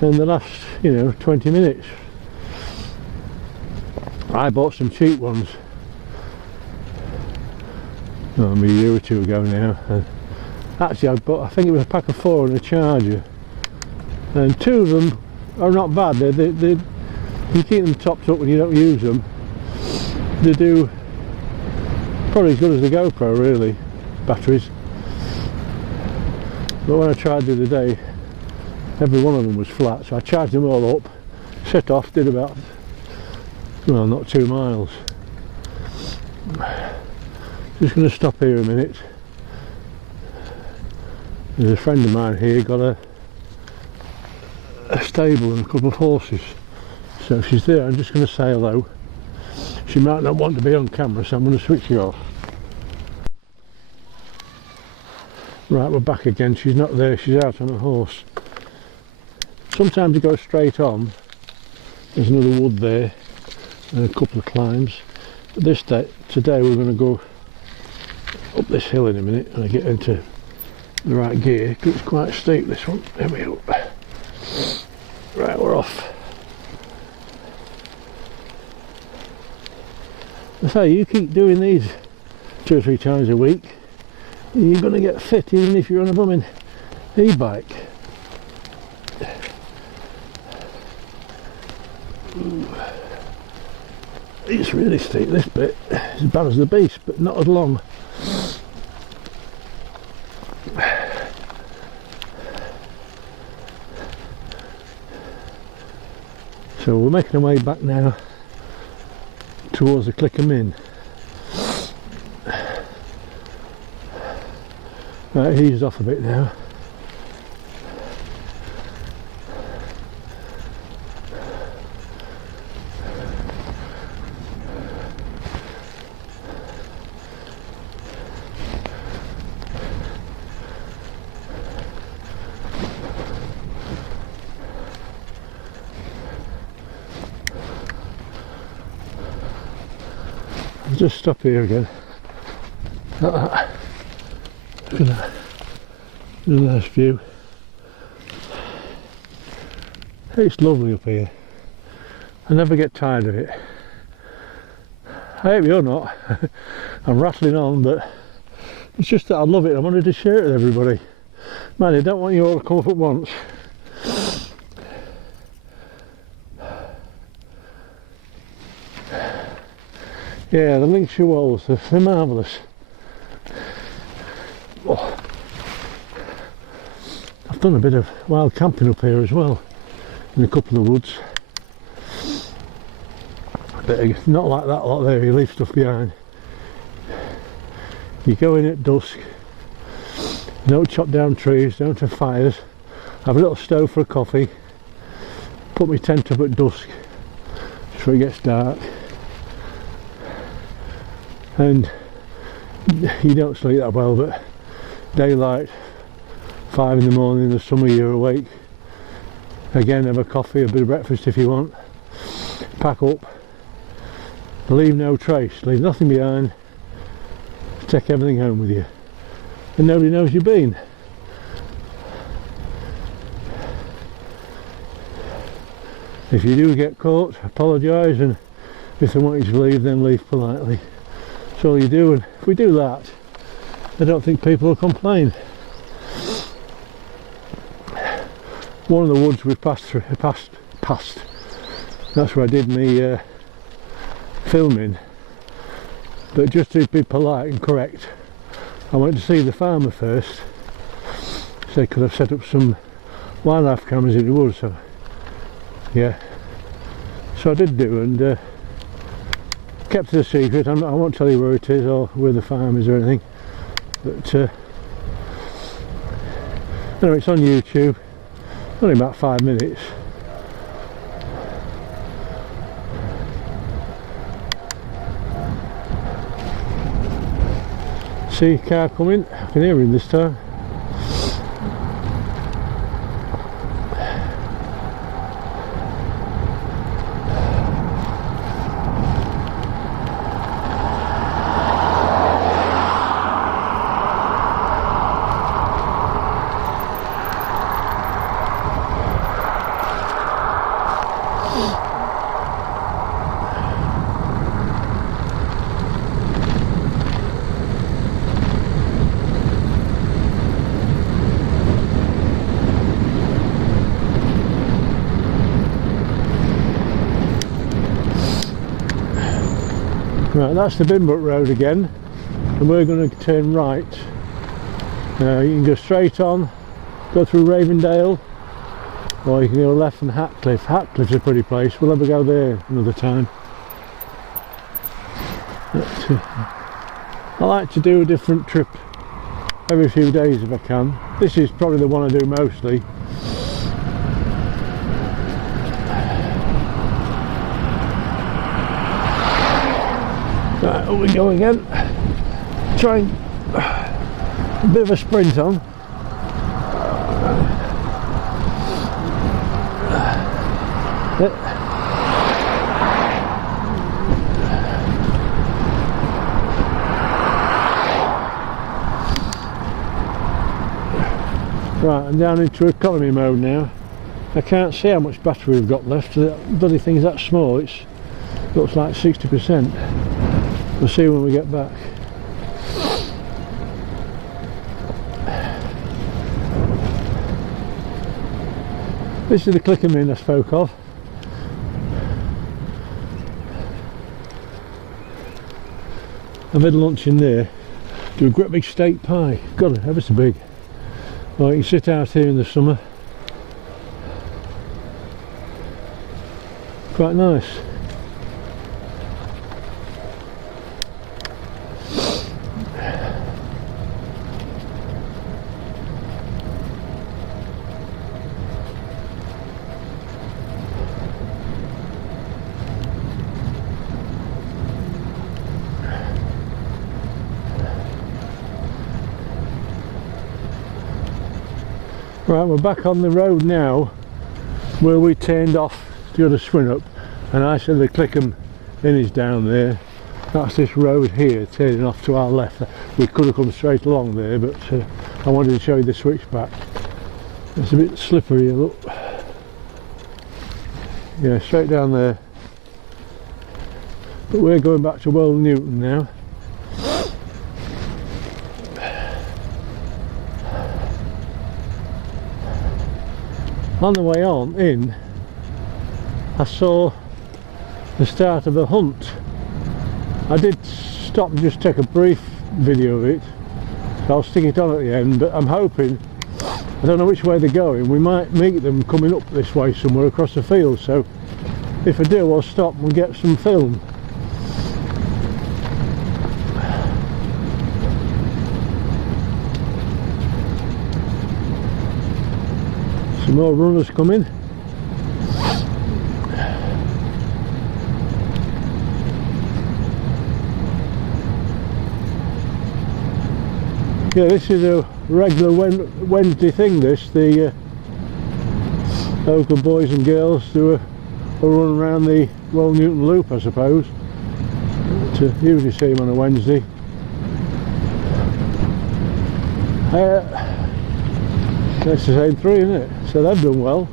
And the last, 20 minutes. I bought some cheap ones. A year or two ago now. Actually, I think it was a pack of 4 and a charger. And 2 of them are not bad. You keep them topped up when you don't use them. They do probably as good as the GoPro, really, batteries. But when I tried the other day, every one of them was flat, so I charged them all up, set off, did about, well, not 2 miles. Just going to stop here a minute. There's a friend of mine here got a stable and a couple of horses, so if she's there I'm just going to say hello. She might not want to be on camera, so I'm going to switch it off. Right, we're back again. She's not there, she's out on a horse. Sometimes you go straight on. There's another wood there and a couple of climbs. But today we're going to go up this hill in a minute and I get into the right gear because it's quite steep, this one. There we go. Right, we're off. I say, you keep doing these 2 or 3 times a week, you're going to get fit even if you're on a bumming e-bike. It's really steep, this bit. It's as bad as the beast, but not as long. So we're making our way back now towards the Clicker Min. Right, eased off a bit now. Just stop here again. Look at that. Look at that. A nice view. It's lovely up here. I never get tired of it. I hope you're not. I'm rattling on, but it's just that I love it. I wanted to share it with everybody. Man, I don't want you all to come up at once. Yeah, the Lincolnshire Wolds, they're marvellous. Oh. I've done a bit of wild camping up here as well, in a couple of woods. But not like that lot there, you leave stuff behind. You go in at dusk, don't chop down trees, don't have fires, have a little stove for a coffee, put my tent up at dusk, just before it gets dark. And you don't sleep that well, but daylight, 5 in the morning in the summer, you're awake. Again, have a coffee, a bit of breakfast if you want. Pack up, leave no trace, leave nothing behind. Take everything home with you, and nobody knows you've been. If you do get caught, apologise, and if they want you to leave, then leave politely. That's all you do, and if we do that, I don't think people will complain. One of the woods we passed through, that's where I did my filming, but just to be polite and correct, I went to see the farmer first, so they could have set up some wildlife cameras in the woods. So yeah, so I did do, and kept it a secret. I won't tell you where it is or where the farm is or anything, but anyway, it's on YouTube. Only about 5 minutes. See a car coming, I can hear him this time. Right, that's the Bimbrook Road again, and we're going to turn right. You can go straight on, go through Ravendale, or you can go left and Hatcliffe. Hatcliffe's a pretty place, we'll ever go there another time. But, I like to do a different trip every few days if I can. This is probably the one I do mostly. Right, up we go again. Trying a bit of a sprint on. Right, I'm down into economy mode now. I can't see how much battery we've got left. The bloody thing's that small, it looks like 60%. We'll see when we get back. This is the clicker min I spoke of. I've had lunch in there. Do a great big steak pie. God, ever so big. Well, you can sit out here in the summer. Quite nice. Right, we're back on the road now where we turned off to go to Swinnup, and I said the Clickham Inn is down there. That's this road here turning off to our left. We could have come straight along there, but I wanted to show you the switchback. It's a bit slippery, look. Yeah, straight down there. But we're going back to Well Newton now. On the way on in, I saw the start of a hunt. I did stop and just take a brief video of it, so I'll stick it on at the end, but I'm hoping, I don't know which way they're going, we might meet them coming up this way somewhere across the field, so if I do I'll stop and get some film. Some more runners coming. Yeah, this is a regular Wednesday thing, this. The local boys and girls do a run around the Well Newton Loop, I suppose. To usually see them on a Wednesday. That's the same three, isn't it? So they've done well.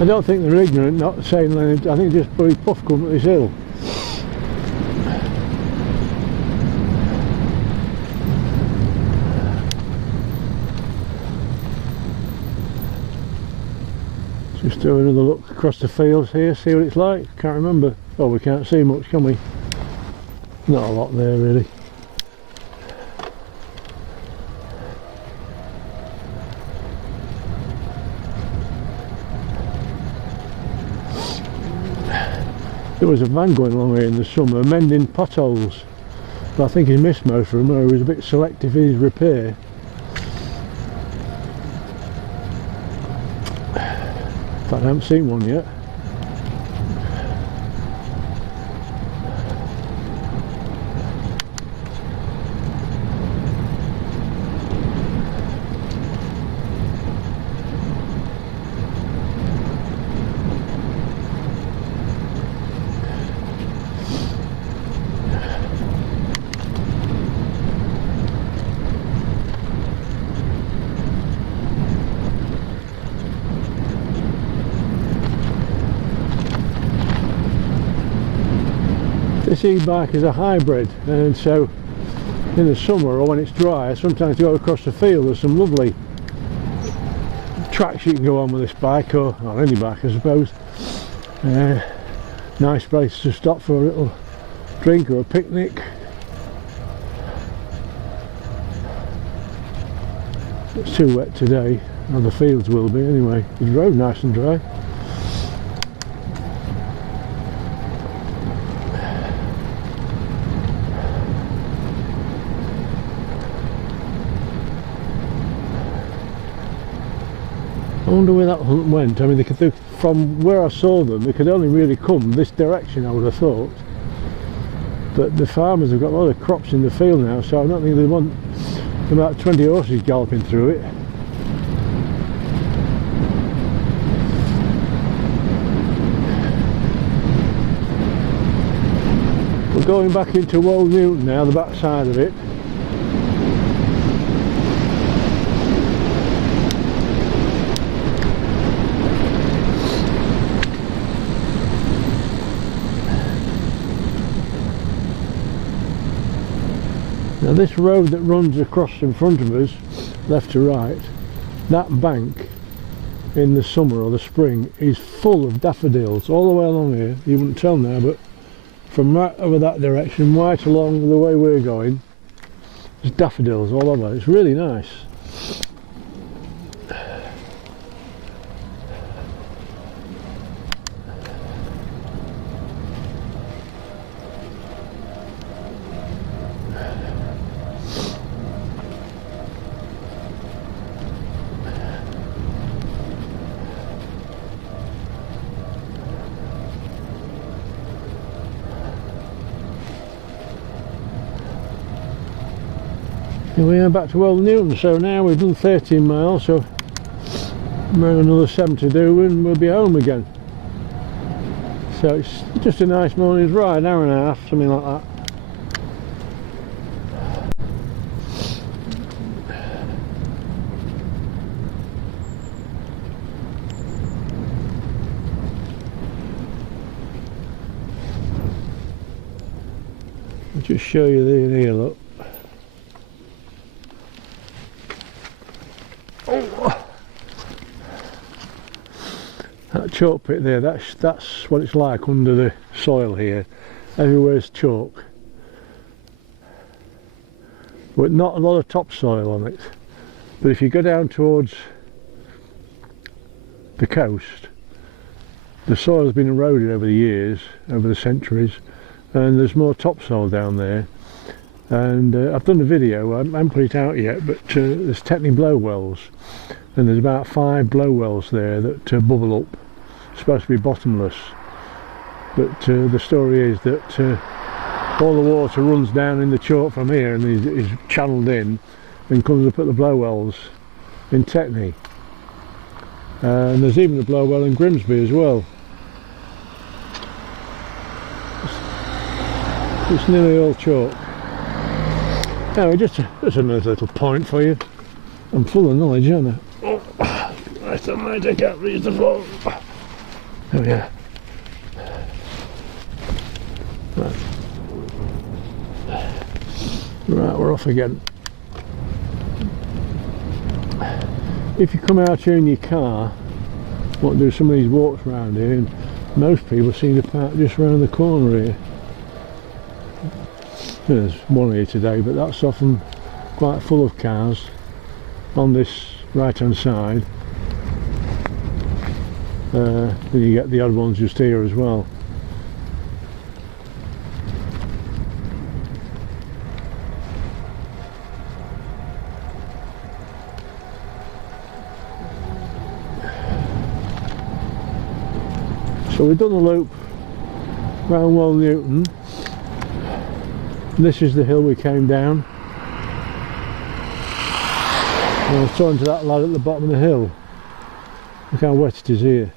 I don't think they're ignorant, not saying anything. I think just pretty puff coming up this hill. Just do another look across the fields here, see what it's like. Can't remember. Oh, we can't see much, can we? Not a lot there, really. There was a van going along here in the summer mending potholes, but I think he missed most of them, or he was a bit selective in his repair. fact, I haven't seen one yet. This e-bike is a hybrid, and so in the summer or when it's dry, sometimes you go across the field, there's some lovely tracks you can go on with this bike, or any bike I suppose. Nice place to stop for a little drink or a picnic. It's too wet today, and the fields will be anyway. The road nice and dry. I wonder where that hunt went. I mean, from where I saw them, they could only really come this direction, I would have thought. But the farmers have got a lot of crops in the field now, so I don't think they want about 20 horses galloping through it. We're going back into Wold Newton now, the back side of it. Now this road that runs across in front of us, left to right, that bank in the summer or the spring is full of daffodils all the way along here. You wouldn't tell now, but from right over that direction, right along the way we're going, there's daffodils all over. It's really nice. Here we are back to Wold Newton, so now we've done 13 miles, so we've another 7 to do and we'll be home again. So it's just a nice morning's ride, an hour and a half, something like that. I'll just show you here, look. That chalk pit there, that's what it's like under the soil here. Everywhere's chalk, but not a lot of topsoil on it. But if you go down towards the coast, the soil has been eroded over the years, over the centuries, and there's more topsoil down there. And I've done a video, I haven't put it out yet, but there's technically blow wells, and there's about 5 blow wells there that bubble up. It's supposed to be bottomless, but the story is that all the water runs down in the chalk from here and is channeled in and comes up at the blow wells in Techney. And there's even a blow well in Grimsby as well. It's nearly all chalk. Anyway, just another little point for you. I'm full of knowledge, aren't I? Oh, I can't reach the floor. There we are. Right, we're off again. If you come out here in your car, want to do some of these walks around here, and most people seem to park just around the corner here. There's one here today, but that's often quite full of cars on this right hand side. Then you get the odd ones just here as well. So we've done the loop round Wall Newton. This is the hill we came down. And I was talking to that lad at the bottom of the hill. Look how wet it is here.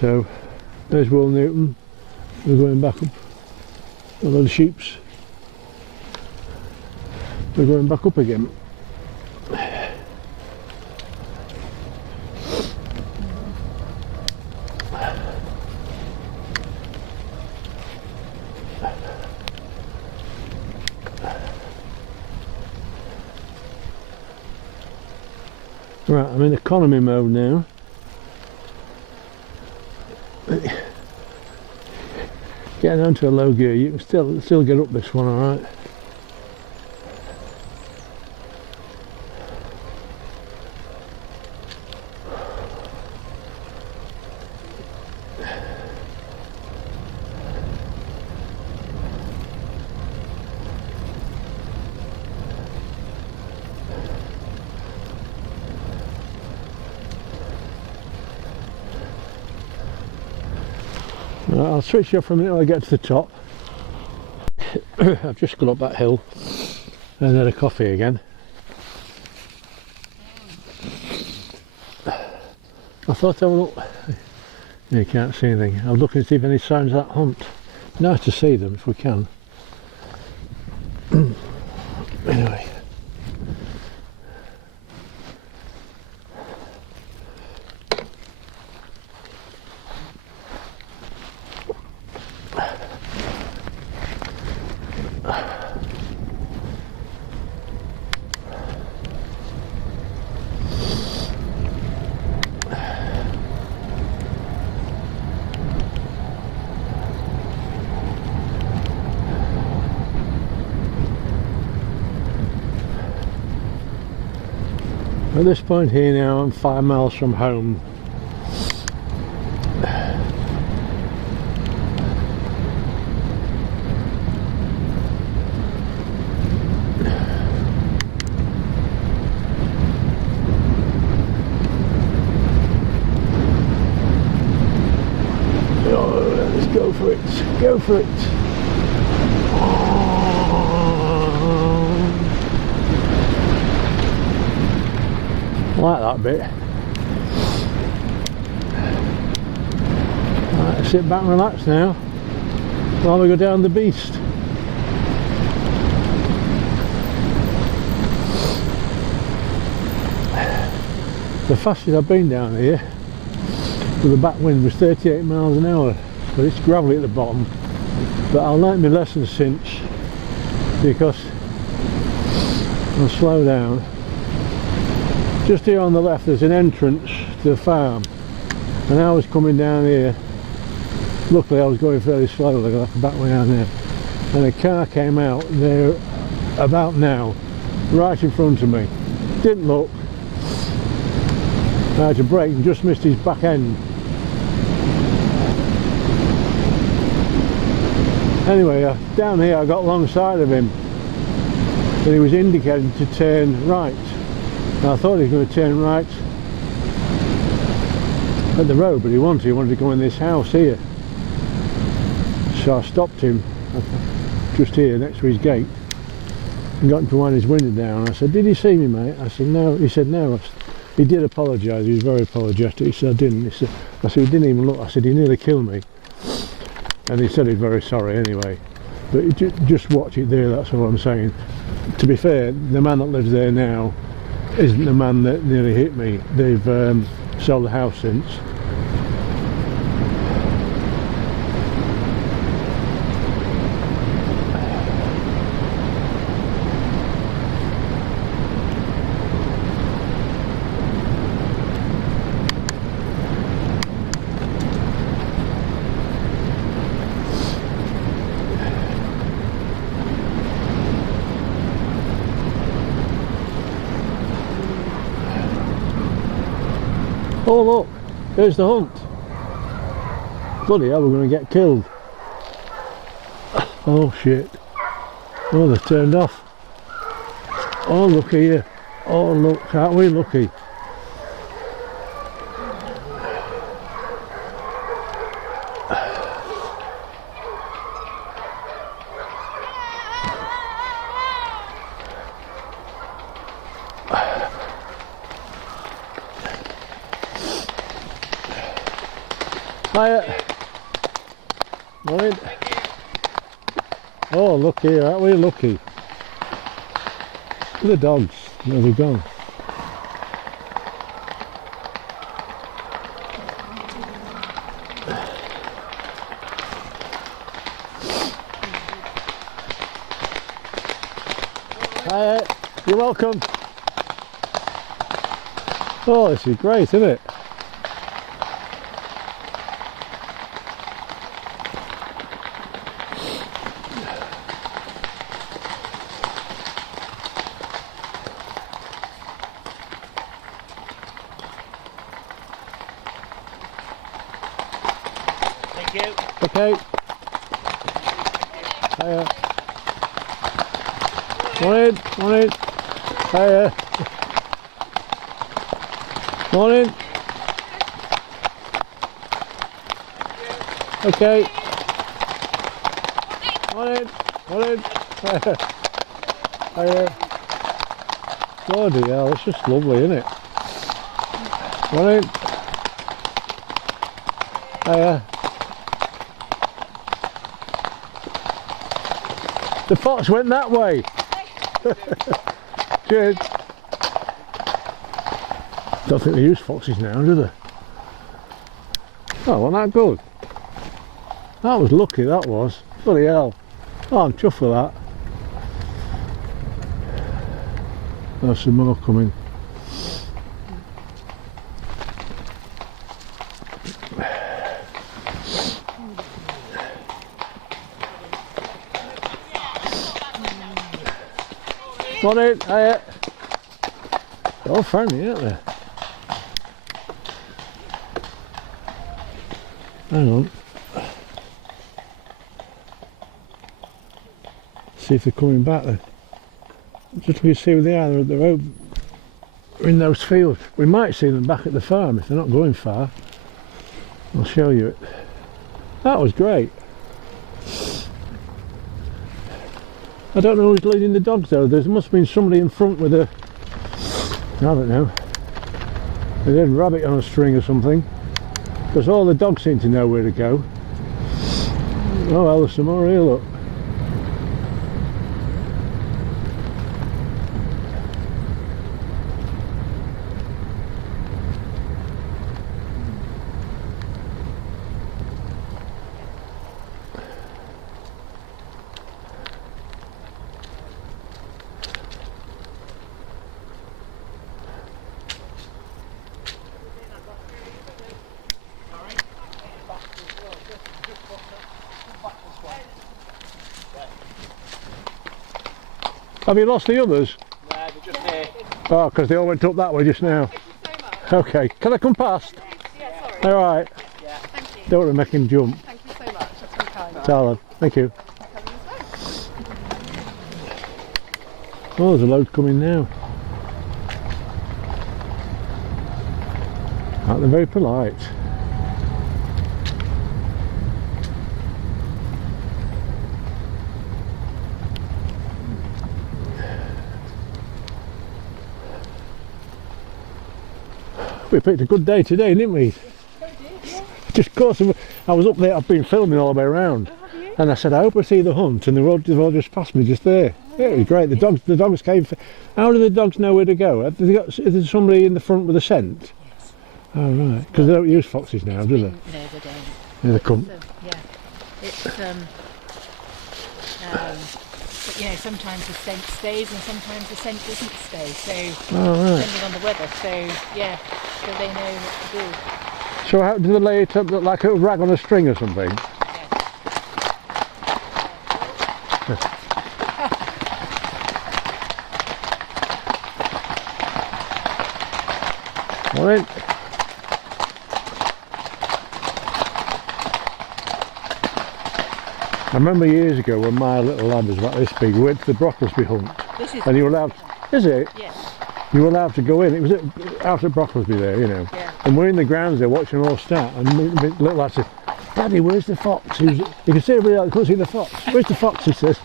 So there's Wall Newton. We're going back up. A lot of sheeps. We're going back up again. Right, I'm in economy mode now. Getting down to a low gear, you can still get up this one, alright. I'll switch off for a minute when I get to the top. I've just gone up that hill and had a coffee again. I thought I would look. You can't see anything. I'll look and see if any signs of that hunt. Nice to see them if we can. Anyway. At this point here now, I'm 5 miles from home. Oh, let's go for it, go for it. I like that bit. Right, sit back and relax now while we go down the beast. The fastest I've been down here with the back wind was 38 miles an hour, but it's gravelly at the bottom. But I'll learn my lesson since, because I'll slow down. Just here on the left there's an entrance to the farm, and I was coming down here. Luckily I was going fairly slowly, I could back way down there, and a car came out there about now, right in front of me. Didn't look. I had to brake and just missed his back end. Anyway, down here I got alongside of him, and he was indicating to turn right. And I thought he was going to turn right at the road, but he wanted to go in this house here. So I stopped him just here next to his gate and got him to wind his window down. I said, "Did you see me, mate?" I said, "No." He said, "No." He did apologise, he was very apologetic. He said, "I didn't." I said, "He didn't even look." I said, "He nearly killed me." And he said he's very sorry anyway. But just watch it there, that's all I'm saying. To be fair, the man that lives there now isn't the man that nearly hit me. They've sold the house since. Oh look, there's the hunt. Bloody hell, we're going to get killed. Oh shit. Oh, they've turned off. Oh, look here. Oh look, aren't we lucky? Hiya. Morning. Oh, look here, aren't we lucky? Look at the dogs. Where have they gone? Hiya. You're welcome. Oh, this is great, isn't it? Thank you. Okay. Hiya. Morning, morning. Hiya. Morning. Okay. Morning, morning. Hiya. Hiya. Bloody hell, it's just lovely, isn't it? Morning. Hiya. The fox went that way. Cheers. Don't think they use foxes now, do they? Oh, wasn't that good? That was lucky, that was. Bloody hell. Oh, I'm chuffed for that. There's some more coming. Morning, hiya. They're all friendly, aren't they? Hang on. See if they're coming back then. Just we see where they are, they're in those fields. We might see them back at the farm if they're not going far. I'll show you it. That was great. I don't know who's leading the dogs though. There must have been somebody in front with a, I don't know, a dead rabbit on a string or something. Because all the dogs seem to know where to go. Oh well, there's some more here, look. Have you lost the others? No, they're just here. Oh, because they all went up that way just now. Thank you so much. Okay, can I come past? Yeah, sorry. Alright, Yeah. Thank you. don't want to make him jump. Thank you so much. That's very kind. Tell them. Thank you. Thanks, Oh, there's a load coming now. Aren't they very polite? We picked a good day today, didn't we? Just cause I was up there, I've been filming all the way around. And I said, I hope I see the hunt, and they've all just passed me just there. Yeah, it was great. The dogs came. How do the dogs know where to go? Is there somebody in the front with a scent? Yes. Oh right, because they don't use foxes now, do they? No, they don't. Yeah, they come. So, yeah, it's but you know, sometimes the scent stays and sometimes the scent doesn't stay. So Oh right. depending on the weather. So yeah, so they know what to do. So how do they lay it up like a rag on a string or something? Morning. I remember years ago when my little lad was about this big, we went to the Brockelsby Hunt. This is And you were allowed, is it? yes. You were allowed to go in. It was out at Brockelsby there, you know. Yeah. And we're in the grounds there watching them all start. And the little lad said, Daddy, where's the fox? You can see everybody else, couldn't see the fox. Where's the fox, he says.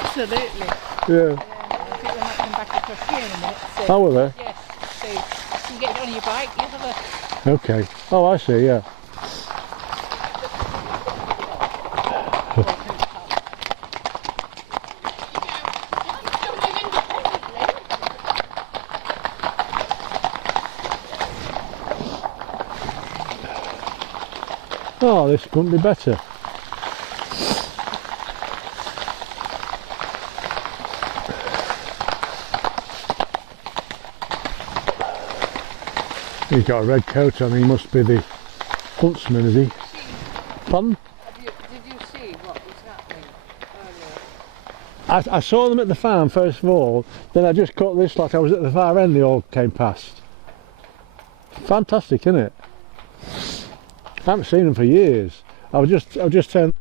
Absolutely. Yeah. I think they might come back across here in a minute. So, Oh, were they? yes. So you can get it on your bike. You have a Okay. Oh, I see, yeah. Oh, this couldn't be better. He's got a red coat on, he must be the huntsman, is he? Pardon? Did you see what was happening earlier? I saw them at the farm first of all, then I just caught this lot. I was at the far end, they all came past. Fantastic, isn't it? I haven't seen them for years. I've just turned.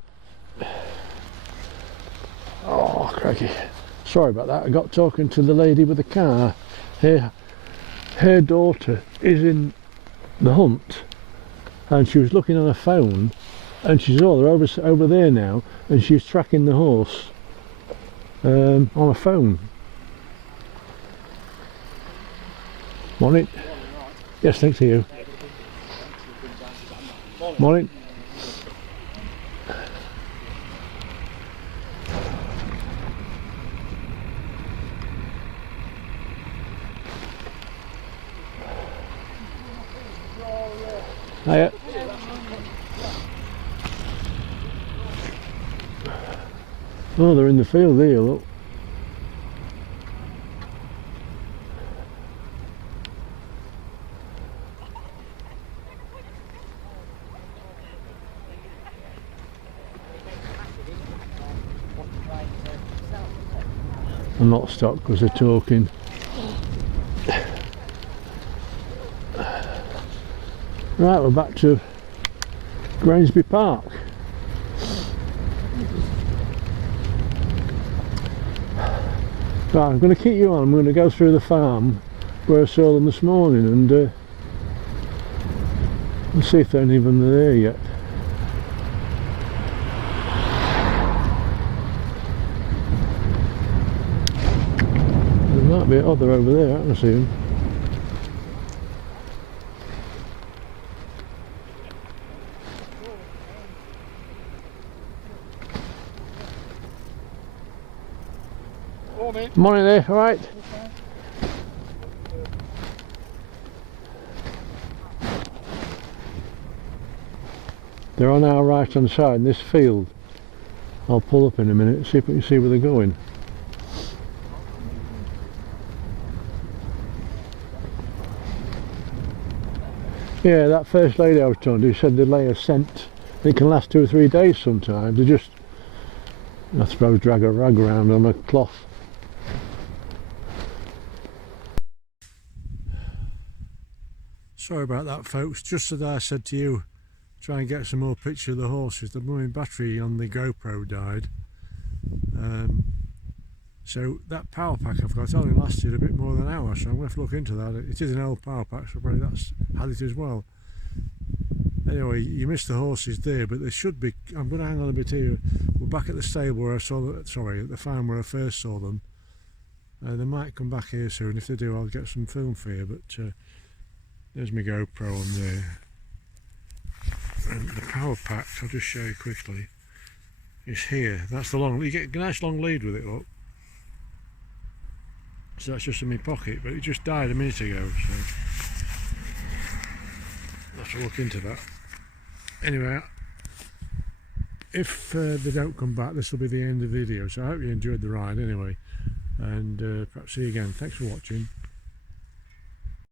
Oh, crikey. Sorry about that. I got talking to the lady with the car. Her daughter is in the hunt, and she was looking on her phone, and she said, oh, they're over there now, and she's tracking the horse on her phone. Morning. Yes, thanks to you. Morning. Hiya. Oh, they're in the field here, look. I'm not stopped because they're talking. Right, we're back to Granby Park. Right, I'm going to keep you on. I'm going to go through the farm where I saw them this morning and we'll see if any of them are there yet. There might be, oh, they're over there, I can see them. Morning there, alright? They're on our right hand side in this field. I'll pull up in a minute and see if we can see where they're going. Yeah, that first lady I was talking to said they lay a scent. It can last 2 or 3 days sometimes. They just, I suppose, drag a rag around on a cloth. Sorry about that, folks. Just as I said to you, try and get some more picture of the horses. The main battery on the GoPro died. So that power pack I've got only lasted a bit more than an hour, so I'm going to have to look into that. It is an old power pack, so probably that's had it as well. Anyway, you missed the horses there, but there should be. I'm going to hang on a bit here. We're back at the stable where I saw them, sorry, at the farm where I first saw them. They might come back here soon. If they do, I'll get some film for you, but there's my GoPro on there. And the power pack, I'll just show you quickly, is here. That's the long, you get a nice long lead with it, look. So that's just in my pocket, but it just died a minute ago, so I'll have to look into that. Anyway, if they don't come back, this will be the end of the video, so I hope you enjoyed the ride anyway, and perhaps see you again. Thanks for watching.